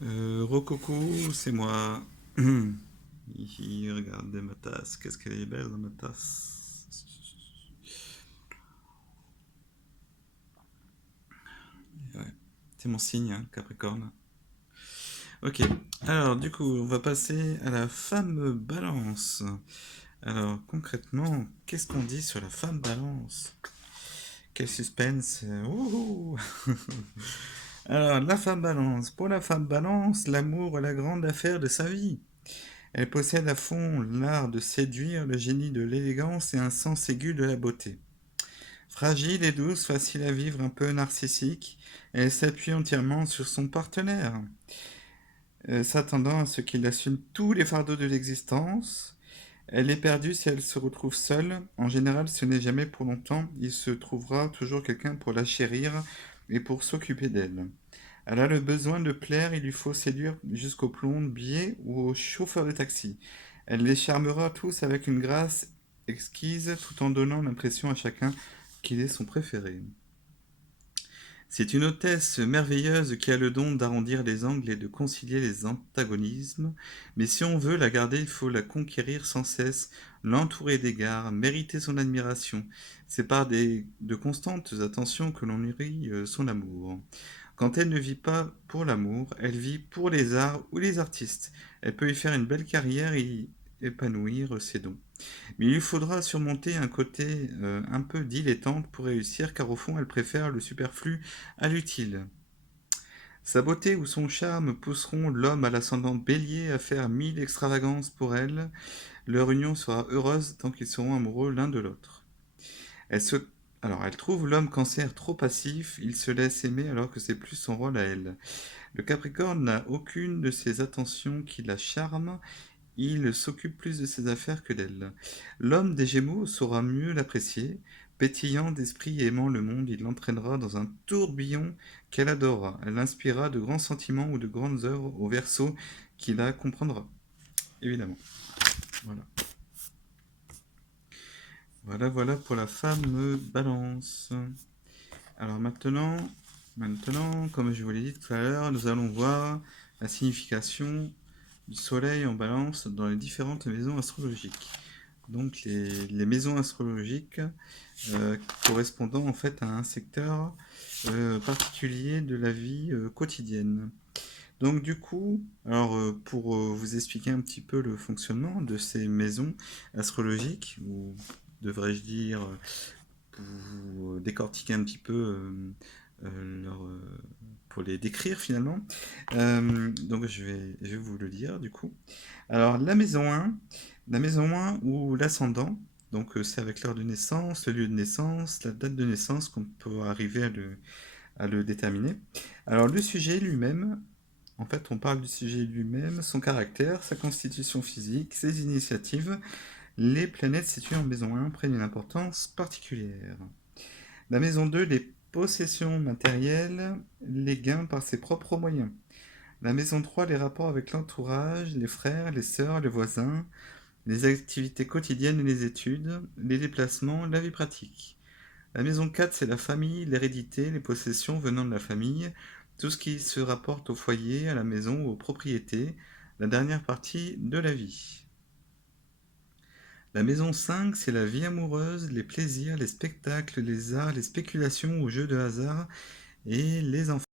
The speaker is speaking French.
Rococo, c'est moi. Hihi, regardez ma tasse. Qu'est-ce qu'elle est belle, ma tasse. Ouais. C'est mon signe, hein, Capricorne. Ok. Alors, du coup, on va passer à la femme balance. Alors, concrètement, qu'est-ce qu'on dit sur la femme balance? Quel suspense. Wouhou. Alors, la femme balance. Pour la femme balance, l'amour est la grande affaire de sa vie. Elle possède à fond l'art de séduire, le génie de l'élégance et un sens aigu de la beauté. Fragile et douce, facile à vivre, un peu narcissique, elle s'appuie entièrement sur son partenaire, s'attendant à ce qu'il assume tous les fardeaux de l'existence. Elle est perdue si elle se retrouve seule. En général, ce n'est jamais pour longtemps. Il se trouvera toujours quelqu'un pour la chérir et pour s'occuper d'elle. Elle a le besoin de plaire, il lui faut séduire jusqu'au plombier ou au chauffeur de taxi. Elle les charmera tous avec une grâce exquise tout en donnant l'impression à chacun qu'il est son préféré. C'est une hôtesse merveilleuse qui a le don d'arrondir les angles et de concilier les antagonismes, mais si on veut la garder, il faut la conquérir sans cesse, l'entourer d'égards, mériter son admiration. C'est par de constantes attentions que l'on nourrit son amour. Quand elle ne vit pas pour l'amour, elle vit pour les arts ou les artistes. Elle peut y faire une belle carrière et y épanouir ses dons. Mais il lui faudra surmonter un côté un peu dilettante pour réussir, car au fond, elle préfère le superflu à l'utile. Sa beauté ou son charme pousseront l'homme à l'ascendant bélier à faire mille extravagances pour elle. Leur union sera heureuse tant qu'ils seront amoureux l'un de l'autre. Elle se... Alors, elle trouve l'homme cancer trop passif, il se laisse aimer alors que c'est plus son rôle à elle. Le Capricorne n'a aucune de ces attentions qui la charment, il s'occupe plus de ses affaires que d'elle. L'homme des Gémeaux saura mieux l'apprécier. Pétillant d'esprit et aimant le monde, il l'entraînera dans un tourbillon qu'elle adorera. Elle inspirera de grands sentiments ou de grandes œuvres au Verseau qui la comprendra. Évidemment. Voilà. Voilà pour la femme balance. Alors maintenant, comme je vous l'ai dit tout à l'heure, nous allons voir la signification du soleil en balance dans les différentes maisons astrologiques. Donc les maisons astrologiques correspondant en fait à un secteur particulier de la vie quotidienne. Donc du coup, alors pour vous expliquer un petit peu le fonctionnement de ces maisons astrologiques, ou devrais-je dire, pour vous décortiquer un petit peu pour les décrire finalement. Donc je vais vous le dire du coup. Alors la maison 1 ou l'ascendant, donc c'est avec l'heure de naissance, le lieu de naissance, la date de naissance qu'on peut arriver à le déterminer. Alors le sujet lui-même, en fait on parle du sujet lui-même, son caractère, sa constitution physique, ses initiatives. Les planètes situées en maison 1 prennent une importance particulière. La maison 2, les possessions matérielles, les gains par ses propres moyens. La maison 3, les rapports avec l'entourage, les frères, les sœurs, les voisins, les activités quotidiennes et les études, les déplacements, la vie pratique. La maison 4, c'est la famille, l'hérédité, les possessions venant de la famille, tout ce qui se rapporte au foyer, à la maison ou aux propriétés, la dernière partie de la vie. La maison 5, c'est la vie amoureuse, les plaisirs, les spectacles, les arts, les spéculations aux jeux de hasard et les enfants.